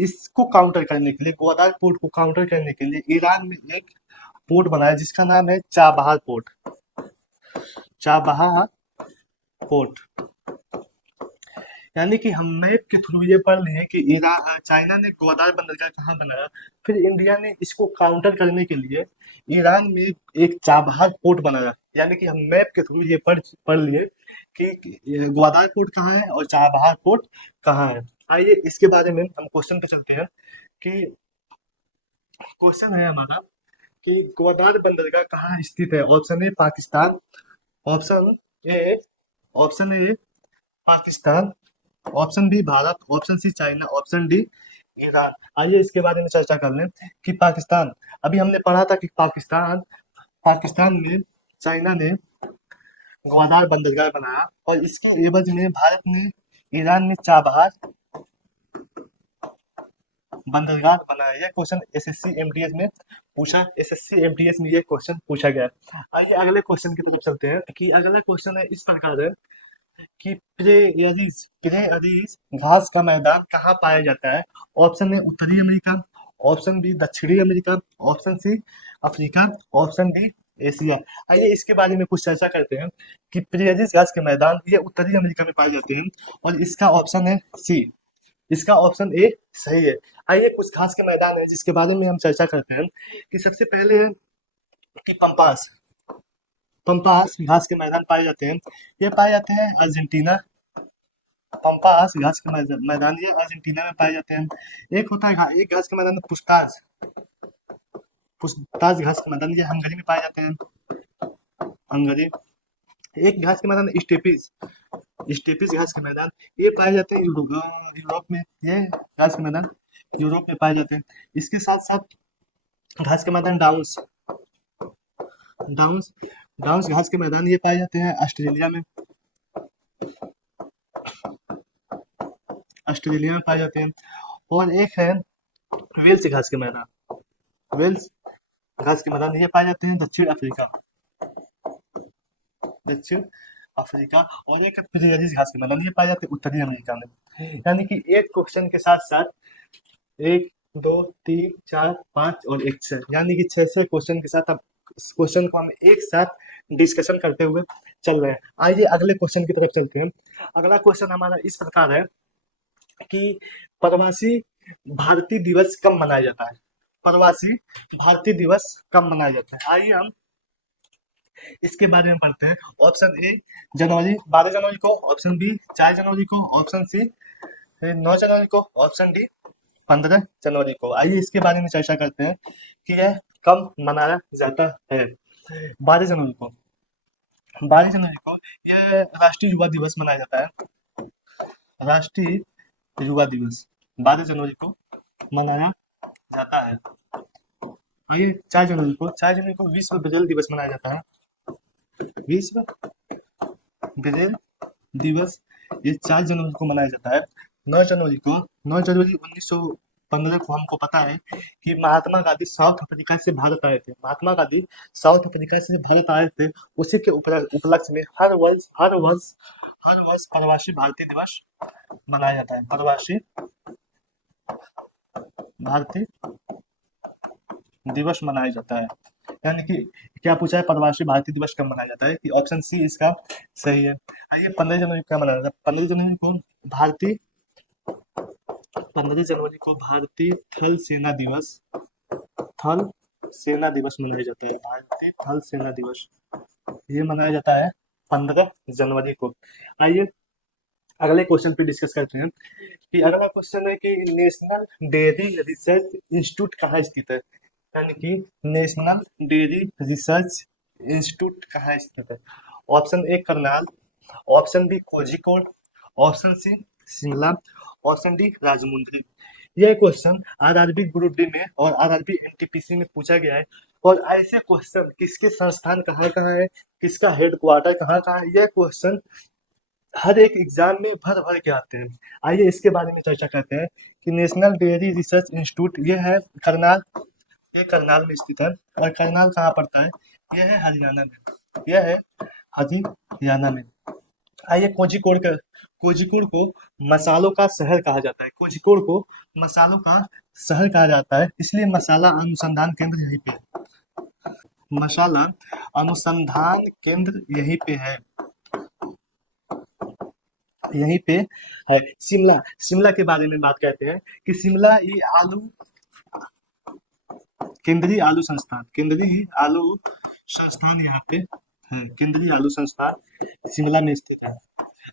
इसको काउंटर करने के लिए, ग्वादार पोर्ट को काउंटर करने के लिए ईरान में एक पोर्ट बनाया जिसका नाम है चाबहार पोर्ट। यानी कि हम मैप के थ्रू ये पढ़ लिए कि चाइना ने ग्वादार बंदरगाह कहाँ बनाया। फिर इंडिया ने इसको काउंटर करने के लिए ईरान में एक चाबहार पोर्ट बनाया। यानी कि हम मैप के थ्रू ये पढ़ लिए कि ग्वादार पोर्ट कहाँ है और चाबहार पोर्ट कहाँ है। आइए इसके बारे में हम क्वेश्चन पे चलते हैं कि क्वेश्चन है हमारा कि ग्वादार बंदरगाह कहाँ स्थित है। Option A Pakistan, option A Pakistan, option B Bharat, option C China, option D Iran. आइए इसके बारे में चर्चा कर लें कि पाकिस्तान, अभी हमने पढ़ा था कि पाकिस्तान में चाइना ने ग्वादार बंदरगाह बनाया और इसके एवज में भारत ने ईरान में चाबहार बंदरगाह बनाया। यह क्वेश्चन एसएससी एमटीएस में ये क्वेश्चन पूछा गया। आइए अगले क्वेश्चन की तरफ चलते हैं कि अगला क्वेश्चन है इस प्रकार है कि प्रेयरीज घास का मैदान कहाँ पाया जाता है। ऑप्शन ए उत्तरी अमेरिका, ऑप्शन बी दक्षिणी America, option C Africa, option D Asia. आइए इसके बारे में कुछ चर्चा करते हैं कि प्रेयरीज घास के मैदान ये उत्तरी अमेरिका में पाए जाते हैं और इसका ऑप्शन है सी, इसका ऑप्शन ए सही है। आइए कुछ घास के मैदान है जिसके बारे में हम चर्चा करते हैं कि सबसे पहले है कि पंपास घास के मैदान पाए जाते हैं। ये पाए जाते हैं अर्जेंटीना। पंपास घास के मैदान ये अर्जेंटीना में पाए जाते हैं। एक होता है एक घास के मैदान पुस्ताज घास के मैदान ये हंगरी में पाए जाते हैं, हंगरी। एक घास के मैदान स्टेपिस घास के मैदान ये पाए जाते हैं यूरोप में, ये घास के मैदान यूरोप में पाए जाते हैं। इसके साथ साथ घास के मैदान डाउन्स घास के मैदान ये पाए जाते हैं ऑस्ट्रेलिया में पाए जाते हैं। और एक है वेल्स घास के मैदान ये पाए जाते हैं दक्षिण अफ्रीका। और एक प्रेयरीज घास के मैदान ये पाए जाते हैं उत्तरी अमेरिका में। यानी कि एक क्वेश्चन के साथ साथ 1 2 3 4 5 और 1 6, यानी कि 6 क्वेश्चन के साथ अब इस क्वेश्चन को हम एक साथ डिस्कशन करते हुए चल रहे हैं। आइए अगले क्वेश्चन की तरफ चलते हैं। अगला क्वेश्चन हमारा इस प्रकार है कि प्रवासी भारतीय दिवस कब मनाया जाता है। प्रवासी भारतीय दिवस कब मनाया जाता है, आइए हम इसके बारे में पढ़ते हैं। ऑप्शन ए 12 जनवरी को, ऑप्शन बी 4 जनवरी को, ऑप्शन सी 9 जनवरी को, ऑप्शन डी 15 जनवरी को। आइए इसके बारे में चर्चा करते हैं कि यह कब मनाया जाता है। 12 जनवरी को यह राष्ट्रीय युवा दिवस मनाया जाता है। राष्ट्रीय युवा दिवस 12 जनवरी को मनाया जाता है। आइए 4 जनवरी को विश्व ब्रेल दिवस मनाया जाता है। विश्व ब्रेल दिवस ये 4 जनवरी को मनाया जाता है। 9 जनवरी 1915 को हमको पता है कि महात्मा गांधी साउथ अफ्रीका से भारत आए थे। उसी के उपलक्ष्य में हर वर्ष हर वर्ष प्रवासी भारतीय दिवस मनाया जाता है। प्रवासी भारतीय दिवस मनाया जाता है, यानी कि क्या पूछा है, प्रवासी भारतीय दिवस कब मनाया जाता है, कि ऑप्शन सी इसका सही है। आइए 15 जनवरी को क्या मनाया जाता है? 15 जनवरी को भारतीय 15 जनवरी को भारतीय थल सेना दिवस, थल सेना दिवस मनाया जाता है। भारतीय थल सेना दिवस ये मनाया जाता है 15 जनवरी को। आइए अगले क्वेश्चन पे डिस्कस करते हैं, कि अगला क्वेश्चन है कि नेशनल डेयरी रिसर्च इंस्टीट्यूट कहाँ स्थित है, यानी कि नेशनल डेयरी रिसर्च इंस्टीट्यूट कहाँ स्थित है। Option A Karnal, option B Kozhikode, option C Shimla, option D Rajahmundry. यह क्वेश्चन आरआरबी ग्रुप डी में और आरआरबी एनटीपीसी में पूछा गया है, और ऐसे क्वेश्चन किसके संस्थान कहाँ कहाँ है, किसका हेडक्वार्टर कहाँ कहाँ है, यह क्वेश्चन हर एक एग्जाम में भर भर के आते हैं। आइए इसके बारे में चर्चा करते हैं, कि नेशनल डेयरी रिसर्च इंस्टीट्यूट ये है करनाल, ये करनाल में स्थित है। और करनाल कहाँ पड़ता है? यह है हरियाणा में, यह है हरियाणा में। आइए कोझिकोड को मसालों का शहर कहा जाता है। कोझिकोड को मसालों का शहर कहा जाता है, इसलिए मसाला अनुसंधान केंद्र यहीं पे है। मसाला अनुसंधान केंद्र यहीं पे है, यहीं पे है। शिमला, शिमला के बारे में बात करते हैं, कि शिमला ये आलू केंद्रीय आलू संस्थान, केंद्रीय आलू संस्थान यहाँ पे है, केंद्रीय आलू संस्थान शिमला में स्थित है।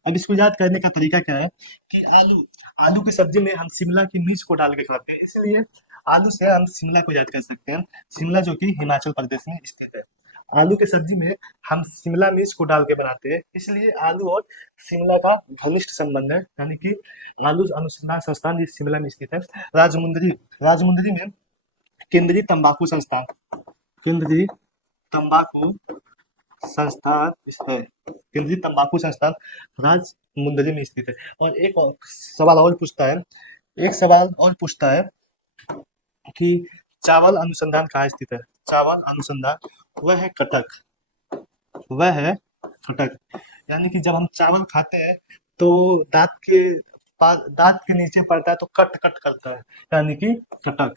अब इसको याद करने का तरीका क्या है, कि आलू आलू की सब्जी में हम शिमला की मिर्च को डाल के खाते हैं, इसलिए आलू से हम शिमला को याद कर सकते हैं। शिमला जो कि हिमाचल प्रदेश में स्थित है। आलू की सब्जी में हम शिमला मिर्च को डाल के बनाते हैं, इसलिए आलू और शिमला का घनिष्ठ संबंध है, यानी कि आलू अनुसंधान संस्थान ये शिमला में स्थित है। राजमुंदरी, राजमुंदरी में केंद्रीय तंबाकू संस्थान, केंद्रीय तंबाकू संस्थान है, केंद्रीय तंबाकू संस्थान राजमुंदरी में स्थित है। और एक सवाल और पूछता है, एक सवाल और पूछता है, कि चावल अनुसंधान कहाँ स्थित है। चावल अनुसंधान वह है कटक, वह है कटक। यानी कि जब हम चावल खाते हैं तो दांत के पास, दांत के नीचे पड़ता है तो कट कट करता है, यानी कि कटक।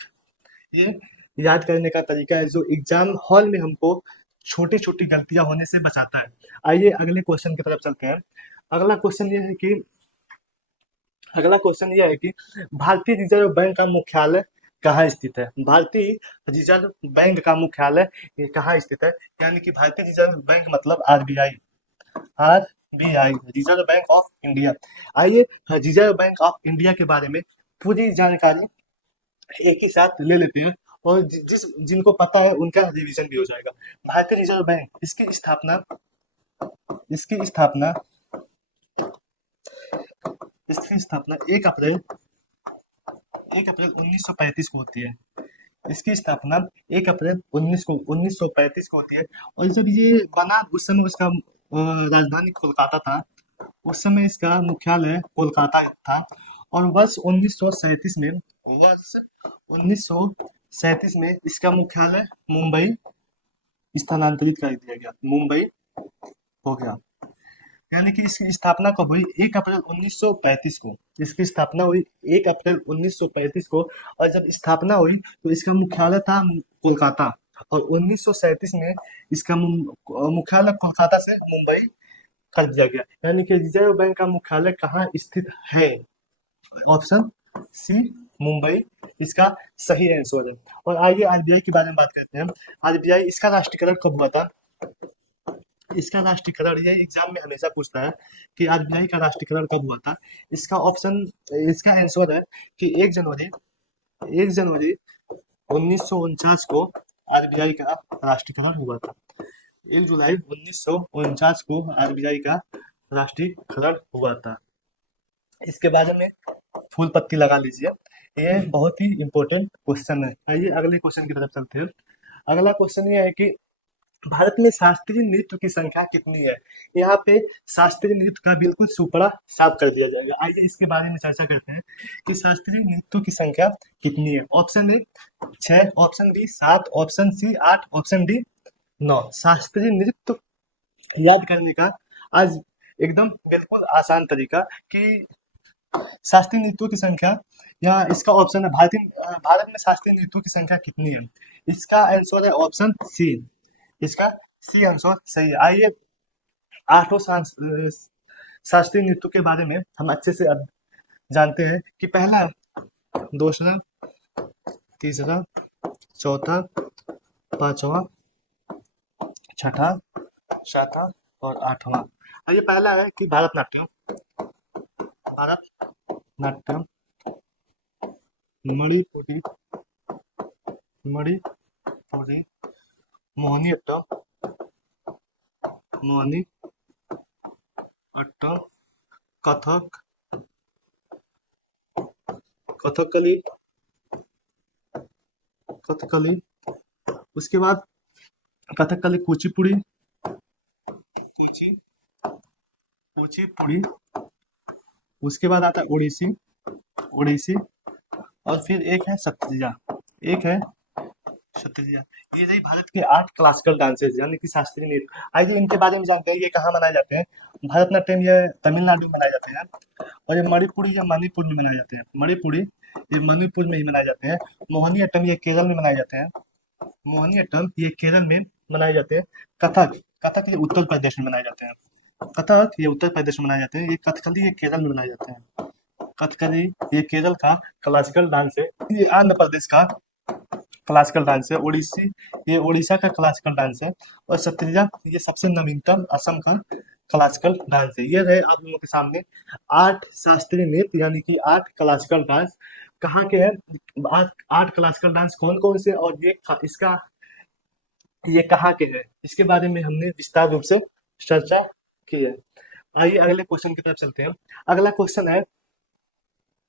ये याद करने का तरीका है, जो एग्जाम हॉल में हमको छोटी छोटी गलतियां होने से बचाता है। आइए अगले क्वेश्चन की तरफ चलते हैं। अगला क्वेश्चन ये है कि अगला क्वेश्चन ये है कि भारतीय रिजर्व बैंक का मुख्यालय कहाँ स्थित है। भारतीय रिजर्व बैंक का मुख्यालय ये कहाँ स्थित है, यानी कि भारतीय रिजर्व बैंक मतलब RBI, RBI reserve bank of India. आइए रिजर्व बैंक ऑफ इंडिया के बारे में पूरी जानकारी एक ही साथ ले लेते हैं, और जिस जिनको पता है उनका रिवीजन भी हो जाएगा। भारतीय रिजर्व बैंक इसकी स्थापना इसकी स्थापना 1 अप्रैल 1935 को होती है। इसकी स्थापना 1 अप्रैल 1935 को होती है। और जब ये बना उस समय उसका राजधानी कोलकाता था, उस समय इसका मुख्यालय कोलकाता था। और वर्ष 1937 में इसका मुख्यालय मुंबई स्थानांतरित कर दिया गया, मुंबई हो गया। यानी कि इसकी स्थापना कब हुई? 1 अप्रैल 1935 को। इसकी स्थापना हुई 1 अप्रैल 1935 को, और जब स्थापना हुई तो इसका मुख्यालय था कोलकाता, और 1937 में इसका मुख्यालय कोलकाता से मुंबई कर दिया गया। यानी कि रिजर्व बैंक का मुख्यालय कहाँ स्थित है? ऑप्शन सी मुंबई इसका सही आंसर है। और आइए आरबीआई के बारे में बात करते हैं। आरबीआई इसका राष्ट्रीयकरण कब हुआ था? इसका राष्ट्रीयकरण, यह एग्जाम में हमेशा पूछता है कि आरबीआई का राष्ट्रीयकरण कब हुआ था। इसका आंसर है कि 1 जनवरी 1949 को आरबीआई का राष्ट्रीयकरण हुआ था। 1 जुलाई 1949 को आरबीआई का राष्ट्रीयकरण हुआ था। इसके बारे में फूल पत्ती लगा लीजिए, ये बहुत ही इंपॉर्टेंट क्वेश्चन है। आइए अगले क्वेश्चन की तरफ चलते हैं। अगला क्वेश्चन ये है कि भारत में शास्त्रीय नृत्य की संख्या कितनी है? यहाँ पे शास्त्रीय नृत्य का बिल्कुल सुपड़ा साफ कर दिया जाएगा। आइए इसके बारे में चर्चा करते हैं, कि शास्त्रीय नृत्यों की संख्या कितनी है। Option A 6, option B 7, option C 8, option D 9। शास्त्रीय नृत्य याद करने का आज एकदम बिल्कुल आसान तरीका कि शास्त्रीय नृत्यों की संख्या, या इसका ऑप्शन है भारत में शास्त्रीय नृत्यों की संख्या कितनी है। इसका आंसर है ऑप्शन सी। इसका सी आंसर सही है। आइए आठों शास्त्रीय नृत्यों के बारे में हम अच्छे से अब जानते हैं कि पहला, दूसरा, तीसरा, चौथा, पांचवा, छठा, सातवां और आठवां। और ये पहला है कि भारतनाट्यम। भारतनाट्यम, मणिपुरी, मणिपुरी, मोहिनीअट्टम, मोहिनीअट्टम, कथक, कथकली, कथकली, उसके बाद कथकली, कुचिपुड़ी, कुचिपुड़ी, उसके बाद आता है ओडिसी, ओडिसी, और फिर एक है सत्रिया, एक है सत्रिया। ये रही भारत के 8 क्लासिकल डांसेस यानी कि शास्त्रीय नृत्य। आइए तो इनके बारे में जानते हैं, ये कहाँ मनाए जाते हैं। भरतनाट्यम ये तमिलनाडु में मनाए जाते हैं, और ये मणिपुरी या मणिपुर में मनाए जाते हैं। मणिपुरी ये मणिपुर में ही मनाए जाते हैं। मोहिनीअट्टम ये केरल में मनाए जाते हैं। मोहिनीअट्टम ये केरल में मनाए जाते हैं। कथक, कथक ये उत्तर प्रदेश में मनाए जाते हैं। कथक ये उत्तर प्रदेश में मनाए जाते हैं। ये कथकली ये केरल में मनाए जाते हैं। कथकली ये केरल का क्लासिकल डांस है। ये आंध्र प्रदेश का क्लासिकल डांस है। ओडिसी ये ओडिशा का क्लासिकल डांस है। और सत्रिया ये सबसे नवीनतम असम का क्लासिकल डांस है। ये रहे आप लोगों के सामने 8 शास्त्रीय नृत्य यानी कि 8 क्लासिकल डांस कहाँ के हैं। 8 क्लासिकल डांस कौन कौन से, और इसका ये कहाँ के हैं, इसके बारे में हमने विस्तार रूप से चर्चा की है। आइए अगले क्वेश्चन की तरफ चलते हैं। अगला क्वेश्चन है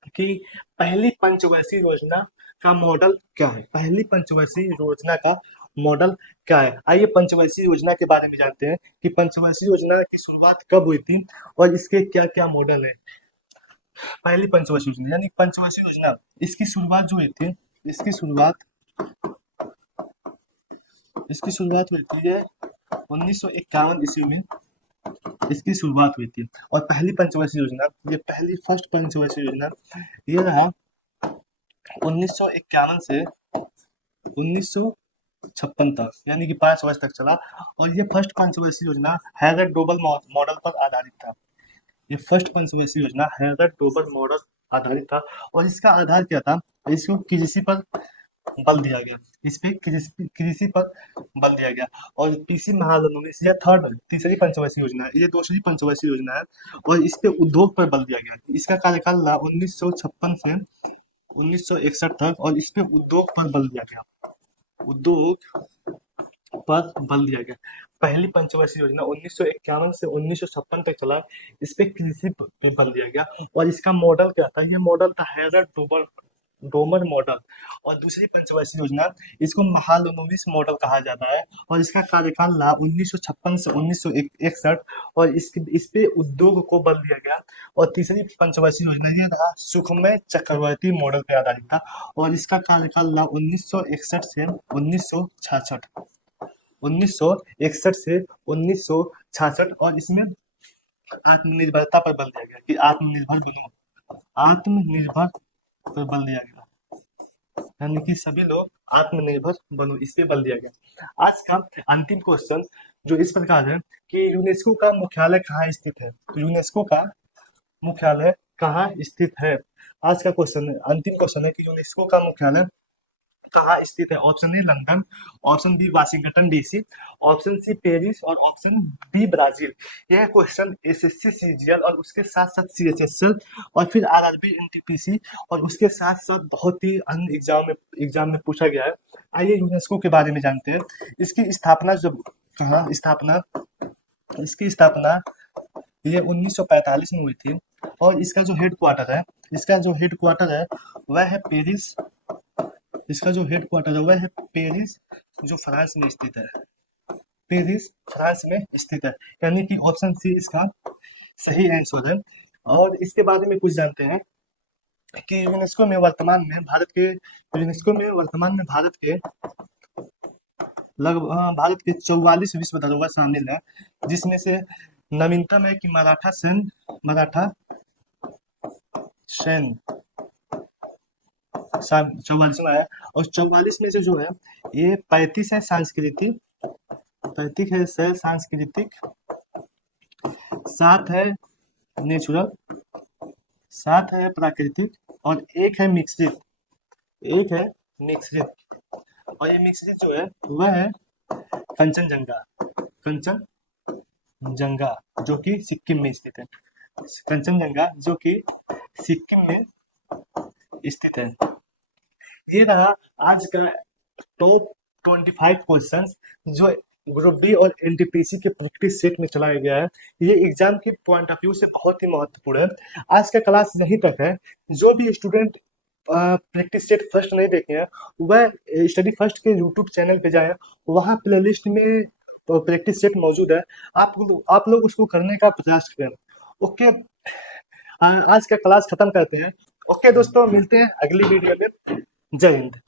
कि पहली पंचवर्षीय योजना का मॉडल क्या है। पहली पंचवर्षीय योजना का मॉडल क्या है। आइए पंचवर्षीय योजना के बारे में जानते हैं कि पंचवर्षीय योजना की शुरुआत कब हुई थी और इसके क्या क्या मॉडल है। पहली पंचवर्षीय योजना यानी पंचवर्षीय योजना, इसकी शुरुआत जो हुई थी, इसकी शुरुआत हुई थी ये 1951 ईस्वी में इसकी शुरुआत हुई थी। और पहली पंचवर्षीय योजना, ये पहली फर्स्ट पंचवर्षीय योजना ये रहा 1951 से 1956 तक, यानी कि 5 वर्ष तक चला। और ये फर्स्ट पंचवर्षीय योजना हैदर डोबल मॉडल पर आधारित था। ये फर्स्ट पंचवर्षीय योजना हैदर डोबल मॉडल आधारित था। और इसका आधार क्या था, इसको कृषि पर बल दिया गया, इस पे कृषि पर बल दिया गया। और पीसी महालनोबिस यह तीसरी पंचवर्षीय योजना है, ये दूसरी पंचवर्षीय योजना है। और इस पे उद्योग पर बल दिया गया। इसका कार्यकाल रहा 1956 से 1961 तक, और इस पे उद्योग पर बल दिया गया, उद्योग पर बल दिया गया। पहली पंचवर्षीय योजना 1951 से 1956 तक चला, इस पे कृषि पे बल दिया गया। और इसका मॉडल क्या था, ये मॉडल था हैदर डोमर मॉडल। और दूसरी पंचवर्षीय योजना, इसको महालनोबिस मॉडल कहा जाता है। और इसका कार्यकाल रहा 1956 से 1961, और इस पे उद्योग को बल दिया गया। और तीसरी पंचवर्षीय योजना ये रहा सुखमय चक्रवर्ती मॉडल पे आधारित था। और इसका कार्यकाल रहा 1961 से 1966, 1961 से 1966। और इसमें आत्मनिर्भरता पर बल दिया गया कि आत्मनिर्भर बनो, आत्मनिर्भर पर बल दिया गया, यानी कि सभी लोग आत्मनिर्भर बनो, इस पे बल दिया गया। आज का अंतिम क्वेश्चन जो इस प्रकार है कि यूनेस्को का मुख्यालय कहाँ स्थित है। तो यूनेस्को का मुख्यालय कहाँ स्थित है। आज का क्वेश्चन है, अंतिम क्वेश्चन है कि यूनेस्को का मुख्यालय कहाँ स्थित है। Option A London, option B Washington DC, option C Paris, और ऑप्शन डी ब्राजील। यह क्वेश्चन एसएससी सीजीएल और उसके साथ साथ सीएचएसएल और फिर आरआरबी एनटीपीसी और उसके साथ साथ बहुत ही अन्य एग्जाम में पूछा गया है। आइए यूनेस्को के बारे में जानते हैं। इसकी स्थापना जब कहाँ स्थापना इसकी स्थापना ये 1945 में हुई थी। और इसका जो हेडक्वार्टर है वह है पेरिस। इसका जो हेडक्वार्टर है वह है पेरिस, जो फ्रांस में स्थित है। पेरिस फ्रांस में स्थित है, यानी कि ऑप्शन सी इसका सही आंसर है। और इसके बारे में कुछ जानते हैं कि यूनेस्को में वर्तमान में भारत के 44 विश्व धरोहर शामिल है, जिसमें से नवीनतम है कि मराठा सेन 44 में है। और 44 में से जो है ये 35 है सांस्कृतिक, 35 है सर सांस्कृतिक, 7 है नेचुरल, 7 है प्राकृतिक, और एक है मिश्रित, एक है मिश्रित। और ये मिश्रित जो है वह है कंचनजंगा, कंचनजंगा जो कि सिक्किम में स्थित है, कंचनजंगा जो कि सिक्किम में स्थित है। ये रहा आज का टॉप 25 क्वेश्चंस जो ग्रुप डी और एनटीपीसी के प्रैक्टिस सेट में चलाया गया है। ये एग्जाम के पॉइंट ऑफ व्यू से बहुत ही महत्वपूर्ण है। आज का क्लास यहीं तक है। जो भी स्टूडेंट प्रैक्टिस सेट फर्स्ट नहीं देखे हैं वह स्टडी फर्स्ट के यूट्यूब चैनल पे जाए, वहाँ प्लेलिस्ट में प्रैक्टिस सेट मौजूद है। आप लोग उसको करने का प्रयास करें। ओके, आज का क्लास खत्म करते हैं। ओके दोस्तों, मिलते हैं अगली वीडियो में। जय हिंद।